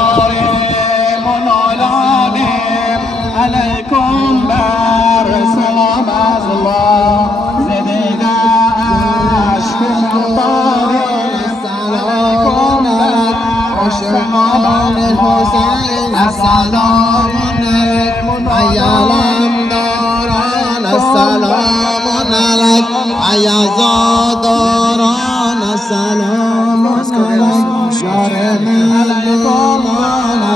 عزاداریم و نالانیم علیکم بر سلام از الله زدیده عشق خطاریم علیکم بر عشقان حسین السلام علیکم ایالم داران السلام علیکم عزاداران السلام علیکم شارم علیکم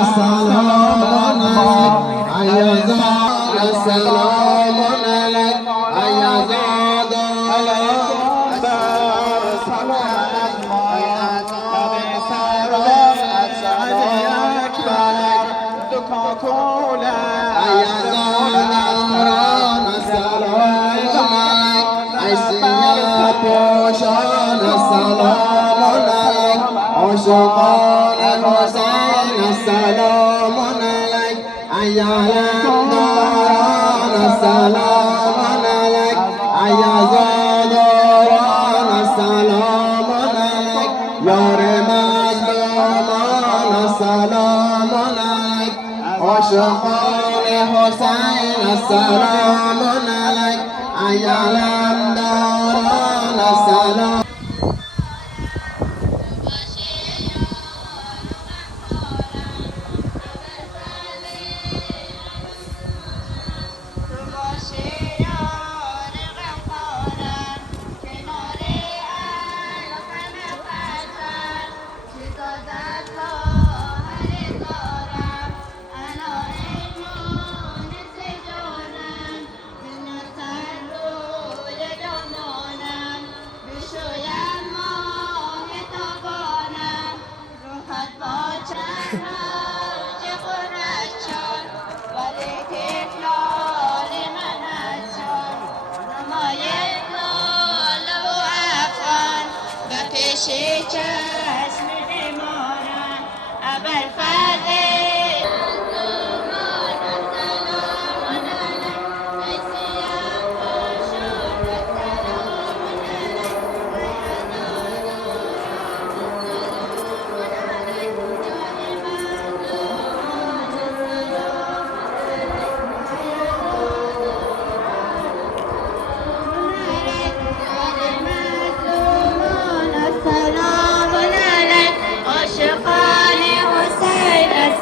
السلام علیکم ایازاد السلام علیکم ایازاد علیکم بر سلام ایازاداران السلام علیکم ایسیا پوشان السلام علیکم عاشقان حسین السلام علیک ایالم داران السلام علیک ایازاداران السلام علیک یار مظلومان السلام علیک عاشقان حسین السلام علیک ایالم داران السلام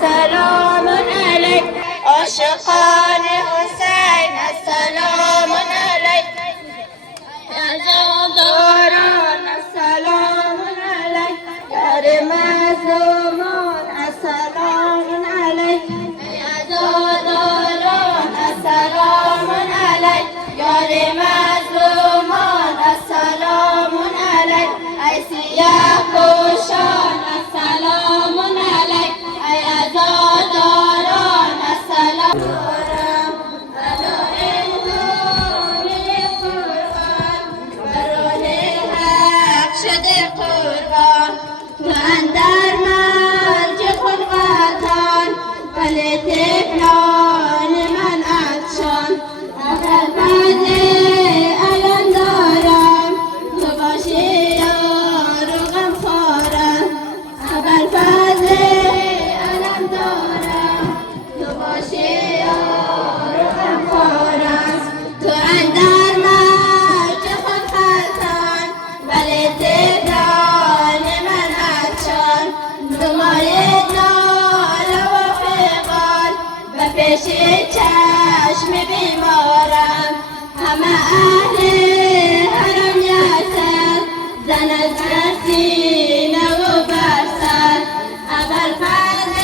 السلام عليك عاشقان حسین السلام عليك عزاداران السلام عليك یار مظلومان السلام عليك عزاداران السلام عليك یار مظلومان السلام عليك ای سیاه پوشان السلام عليك ای عزاداران السلام شده قربان تو اندر مرج خلوتان ولی طفلان من عطشان اول فضل علم دارم تو باشی یار و غمخوارم اول فضل علم دارم تو باشی یار و غمخوارم تو اندر مرج خلوتان ولی طفلان من عطشان دمای ناله و فقار و پیش چشم بیمارم همه اهل حرم یسر زن از سینه و برسر اول فضل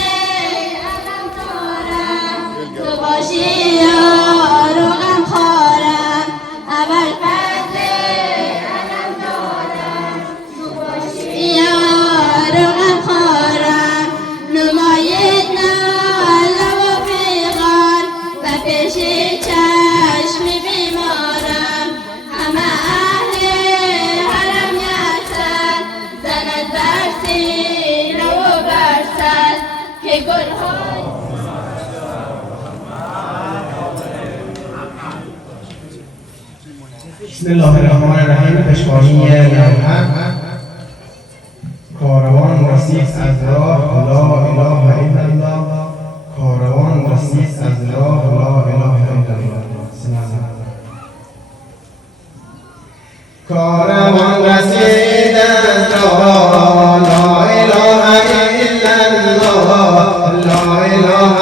علم دارم تو باشی یار و غمخوارم اول فضل علم دارم تو باشی یار و غمخوارم نماید ناله و پیغار و پیش چشم بیمارم همه اهل حرم یسر زند بر سینه و بر سر که گلهای بسم الله الرحمن الرحیم. پشتوانی نوحه. کاروان رسید از راه لا اله الا الله. کاروان رسید از راه لا اله الا الله. کاروان رسید از راه لا اله الا الله. لا اله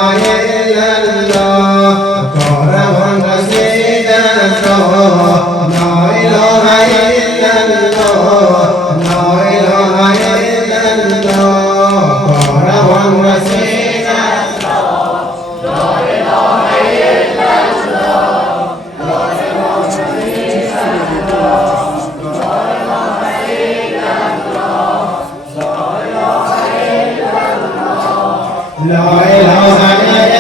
الا الله. کاروان رسید از راه لا اله الا الله. لا اله الا الله. کاروان رسید از راه لا اله الا الله. کاروان رسید از راه لا اله الا الله. لا اله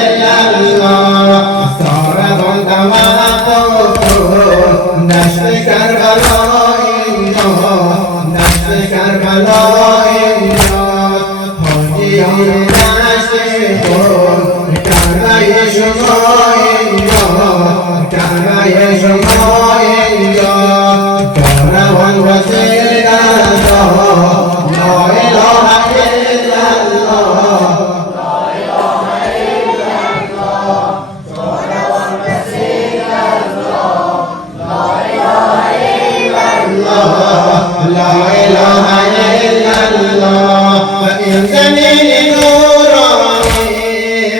الا الله. سارتان توقف دشت کربلا اینجا. دشت کربلا اینجا. حاجیان دشت خود کربه شما اینجا. کربه شما اینجا. کاروان رسید از راه لا اله الا الله. لا إله إلا الله. فإن زمین نورانی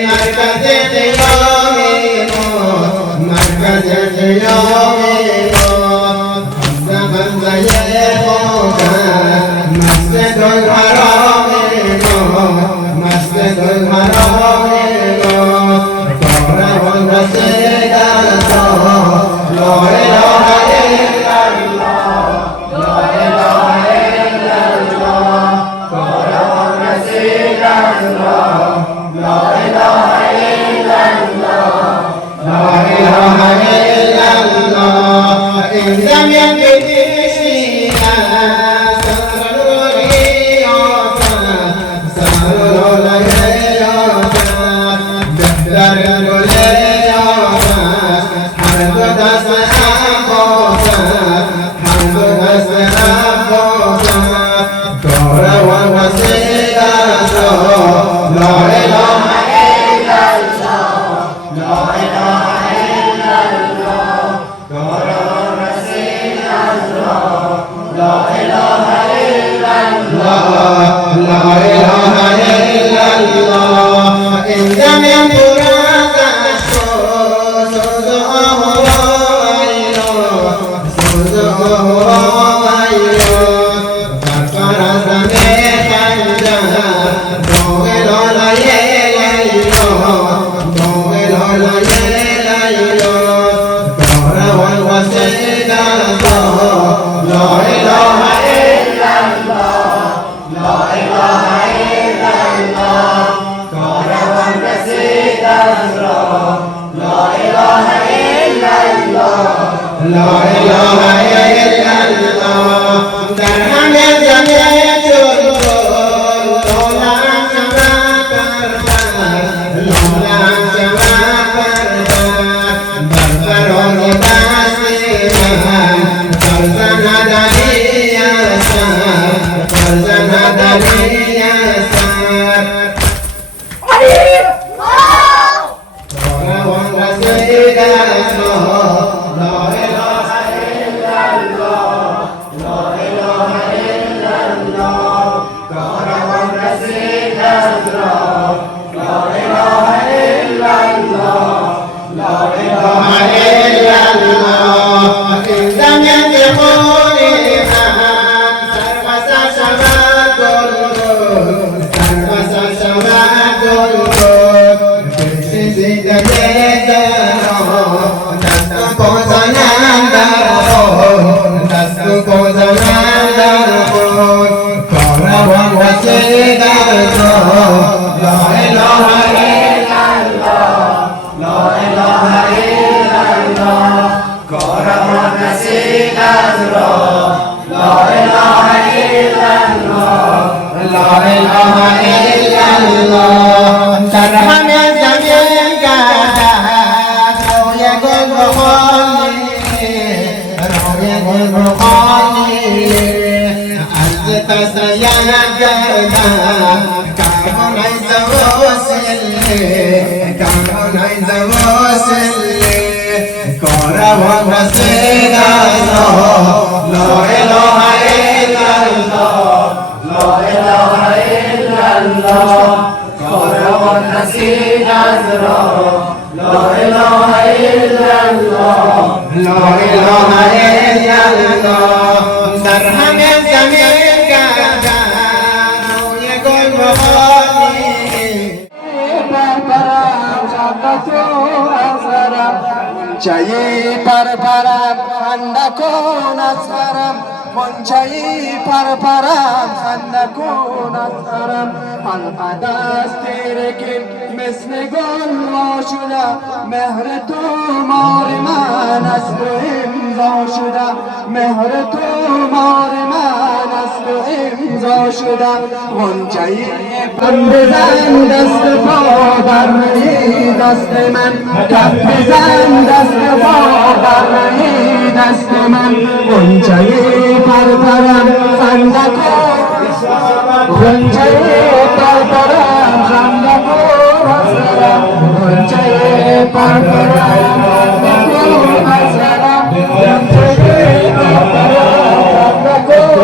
مرکز قیامی باد. مرکز قیامی باد. خمسه خاکر مسجد الحرام باد. مسجد الحرام باد. کاروان رسید از راه لا اله الا الله. لا اله الا الله. کاروان رسید از راه لا اله الا الله. لا اله الا الله. این زمین بکشید از سرلولیات. سرلولیات. دفتر گلیات. هر دو دست عباس. هر دو دست عباس. کاروان رسید از راه لا اله الا الله. لا اله الا الله. کاروان رسید از راه لا اله الا الله. لا اله الا الله. منچهی پرپرم خنده کن از حرم منچهی پرپرم خنده کن از حرم حلقه دست تیرکیم مثل گل وا شده مهر تو مار من از تو امضا شده مهر تو مار من از تو امضا شده منچهی کم بزن دست پا بر منی دست من کم بزن دست پا بر منی دست من غنچه پرپرم خنده کن غنچه پرپرم خنده کن از سرم غنچه پرپرم خنده کن از سرم غنچه پرپرم خنده کن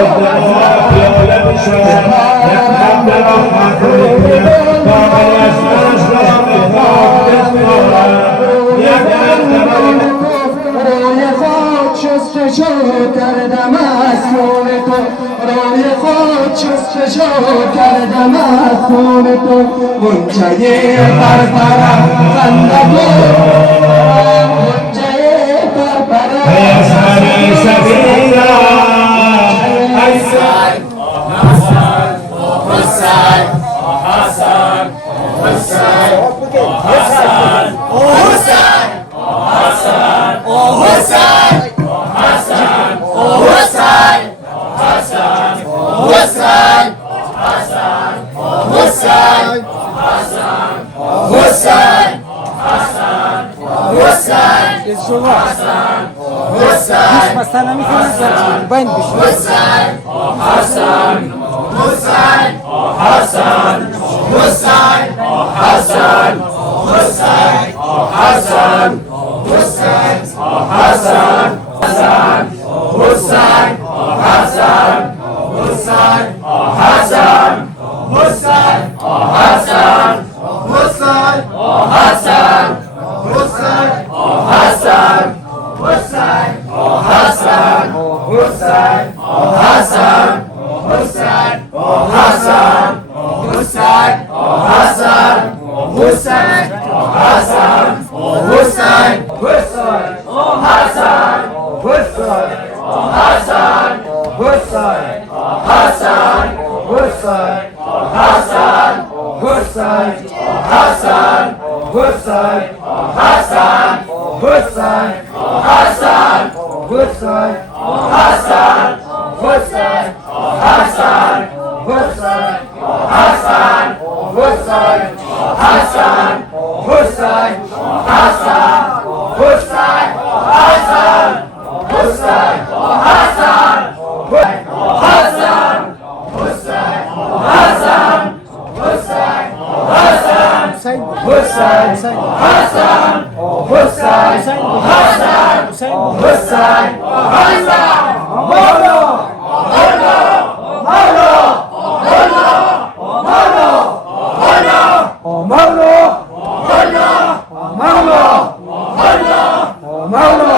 از روی خود شستشو کردم از خون تو روی خود شستشو کردم از خون تو غنچه پرپرم خنده کن غنچه پرپرم حسن سبیلا حسن حسن حسن حسن حسن حسن مولا